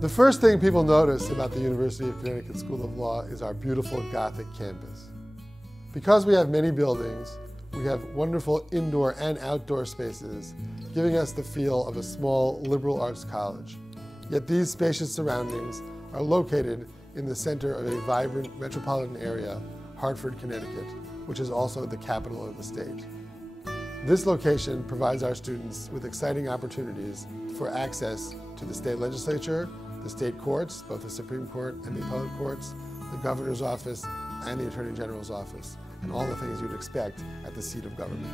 The first thing people notice about the University of Connecticut School of Law is our beautiful Gothic campus. Because we have many buildings, we have wonderful indoor and outdoor spaces, giving us the feel of a small liberal arts college. Yet these spacious surroundings are located in the center of a vibrant metropolitan area, Hartford, Connecticut, which is also the capital of the state. This location provides our students with exciting opportunities for access to the state legislature, the state courts, both the Supreme Court and the appellate courts, the governor's office, and the attorney general's office, and all the things you'd expect at the seat of government.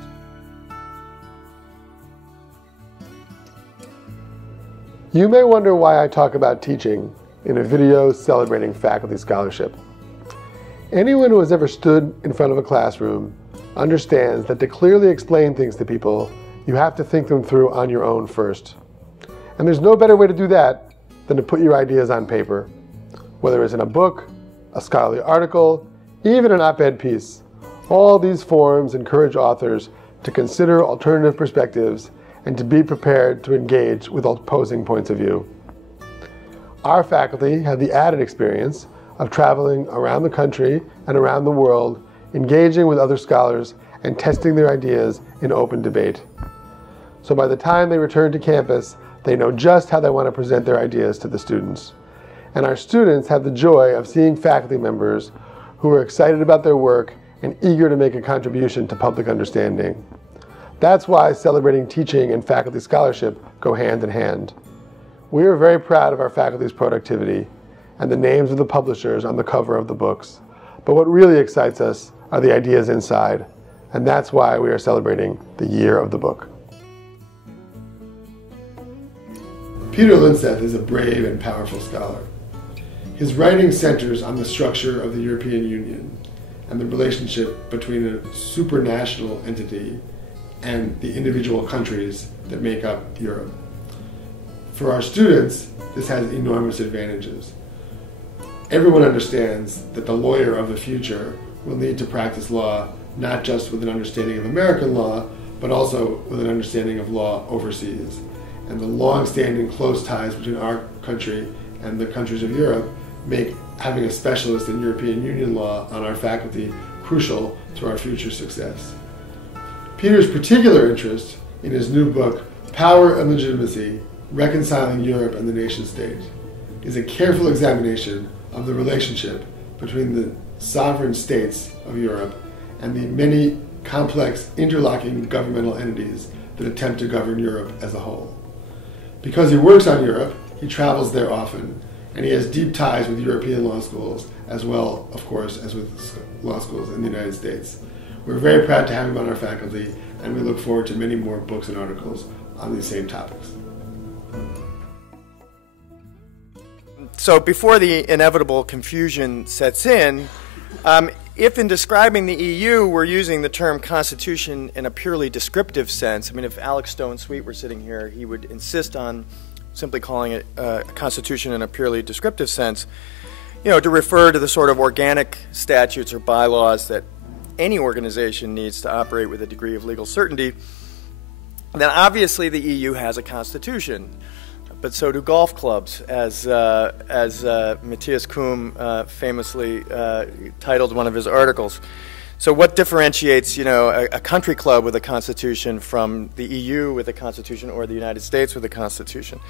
You may wonder why I talk about teaching in a video celebrating faculty scholarship. Anyone who has ever stood in front of a classroom understands that to clearly explain things to people, you have to think them through on your own first. And there's no better way to do that than to put your ideas on paper, whether it's in a book, a scholarly article, even an op-ed piece. All these forums encourage authors to consider alternative perspectives and to be prepared to engage with opposing points of view. Our faculty have the added experience of traveling around the country and around the world, engaging with other scholars and testing their ideas in open debate. So by the time they return to campus, they know just how they want to present their ideas to the students. And our students have the joy of seeing faculty members who are excited about their work and eager to make a contribution to public understanding. That's why celebrating teaching and faculty scholarship go hand in hand. We are very proud of our faculty's productivity and the names of the publishers on the cover of the books. But what really excites us are the ideas inside, and that's why we are celebrating the Year of the Book. Peter Lindseth is a brave and powerful scholar. His writing centers on the structure of the European Union and the relationship between a supranational entity and the individual countries that make up Europe. For our students, this has enormous advantages. Everyone understands that the lawyer of the future will need to practice law not just with an understanding of American law, but also with an understanding of law overseas. And the long-standing close ties between our country and the countries of Europe make having a specialist in European Union law on our faculty crucial to our future success. Peter's particular interest in his new book, Power and Legitimacy, Reconciling Europe and the Nation-State, is a careful examination of the relationship between the sovereign states of Europe and the many complex interlocking governmental entities that attempt to govern Europe as a whole. Because he works on Europe, he travels there often, and he has deep ties with European law schools, as well, of course, as with law schools in the United States. We're very proud to have him on our faculty, and we look forward to many more books and articles on these same topics. So before the inevitable confusion sets in, if in describing the EU we're using the term constitution in a purely descriptive sense, I mean, if Alex Stone-Sweet were sitting here, he would insist on simply calling it a constitution in a purely descriptive sense, you know, to refer to the sort of organic statutes or bylaws that any organization needs to operate with a degree of legal certainty, then obviously the EU has a constitution. But so do golf clubs, as Matthias Kuhn famously titled one of his articles. So what differentiates, you know, a country club with a constitution from the EU with a constitution or the United States with a constitution?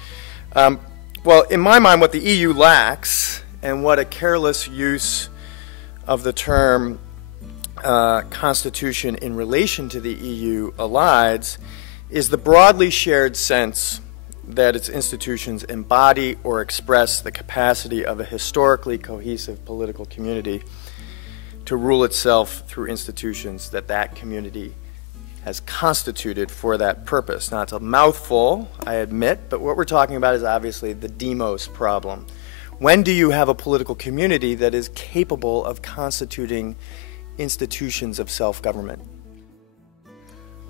Well, in my mind, what the EU lacks and what a careless use of the term constitution in relation to the EU elides is the broadly shared sense that its institutions embody or express the capacity of a historically cohesive political community to rule itself through institutions that that community has constituted for that purpose. Now, it's a mouthful, I admit, but what we're talking about is obviously the demos problem. When do you have a political community that is capable of constituting institutions of self-government?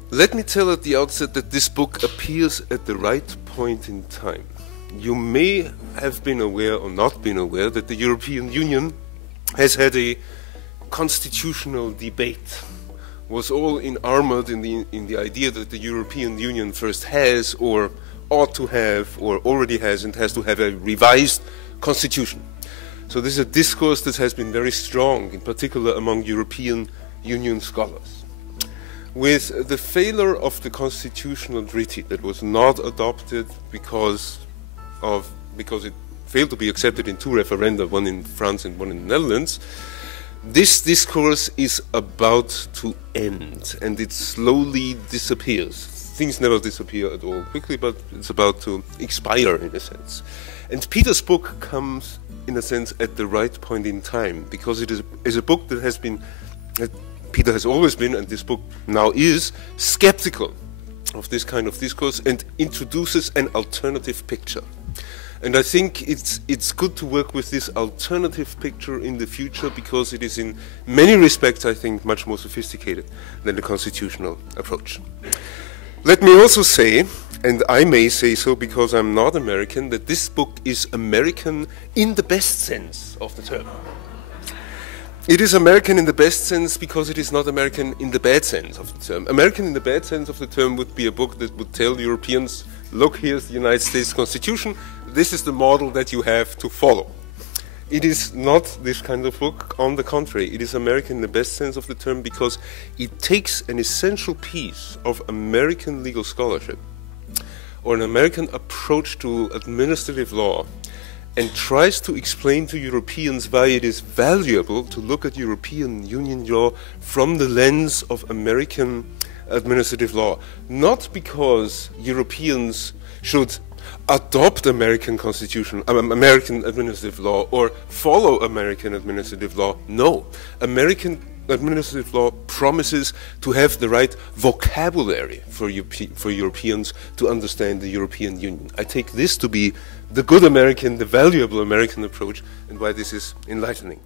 Let me tell at the outset that this book appears at the right point in time. You may have been aware or not been aware that the European Union has had a constitutional debate, was all enarmored in the idea that the European Union first has or ought to have, or already has, and has to have a revised constitution. So this is a discourse that has been very strong, in particular among European Union scholars. With the failure of the constitutional treaty that was not adopted because it failed to be accepted in 2 referenda, one in France and one in the Netherlands, this discourse is about to end, and it slowly disappears. Things never disappear at all quickly, but it's about to expire in a sense. And Peter's book comes, in a sense, at the right point in time, because it is a book that has been, Peter has always been, and this book now is, skeptical of this kind of discourse and introduces an alternative picture. And I think it's good to work with this alternative picture in the future, because it is in many respects, I think, much more sophisticated than the constitutional approach. Let me also say, and I may say so because I'm not American, that this book is American in the best sense of the term. It is American in the best sense because it is not American in the bad sense of the term. American in the bad sense of the term would be a book that would tell Europeans, look, here's the United States Constitution, this is the model that you have to follow. It is not this kind of book. On the contrary, it is American in the best sense of the term because it takes an essential piece of American legal scholarship or an American approach to administrative law and tries to explain to Europeans why it is valuable to look at European Union law from the lens of American administrative law. Not because Europeans should adopt American constitution, American administrative law, or follow American administrative law. No. American administrative law promises to have the right vocabulary for Europeans to understand the European Union. I take this to be the good American, the valuable American approach, and why this is enlightening.